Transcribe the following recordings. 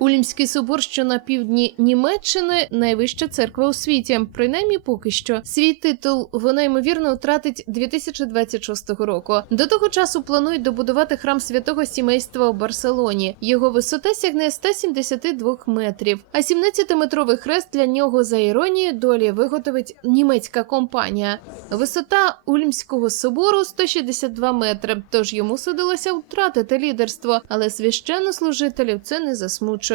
Ульмський собор, що на півдні Німеччини, найвища церква у світі. Принаймні, поки що свій титул вона ймовірно втратить 2026 року. До того часу планують добудувати храм святого сімейства у Барселоні. Його висота сягне 172 метрів. А 17-метровий хрест для нього за іронією долі виготовить німецька компанія. Висота Ульмського собору 162 метри. Тож йому судилося втратити лідерство, але священнослужителів це не засмучує.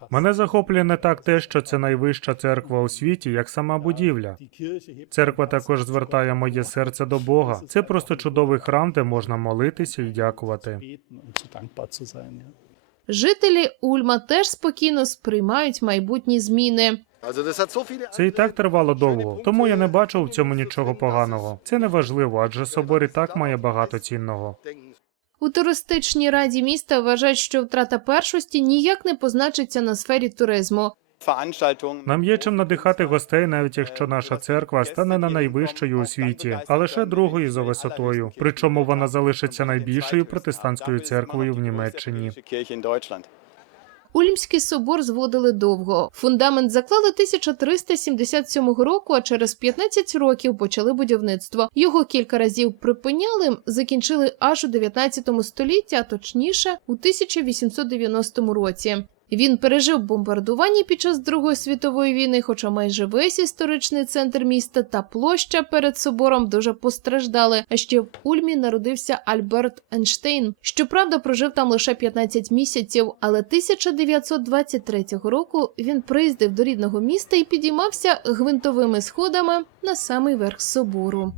Fast. Мене захоплює не так те, що це найвища церква у світі, як сама будівля. Церква також звертає моє серце до Бога. Це просто чудовий храм, де можна молитися і дякувати. Жителі Ульма теж спокійно сприймають майбутні зміни. Це і так тривало довго, тому я не бачив в цьому нічого поганого. Це не важливо, адже собор і так має багато цінного. У туристичній раді міста вважають, що втрата першості ніяк не позначиться на сфері туризму. Нам є чим надихати гостей, навіть якщо наша церква стане на найвищою у світі, а лише другою за висотою. Причому вона залишиться найбільшою протестантською церквою в Німеччині. Ульмський собор зводили довго. Фундамент заклали 1377 року, а через 15 років почали будівництво. Його кілька разів припиняли, закінчили аж у 19 столітті, а точніше у 1890 році. Він пережив бомбардування під час Другої світової війни, хоча майже весь історичний центр міста та площа перед собором дуже постраждали. А ще в Ульмі народився Альберт Ейнштейн. Щоправда, прожив там лише 15 місяців, але 1923 року він приїздив до рідного міста і підіймався гвинтовими сходами на самий верх собору.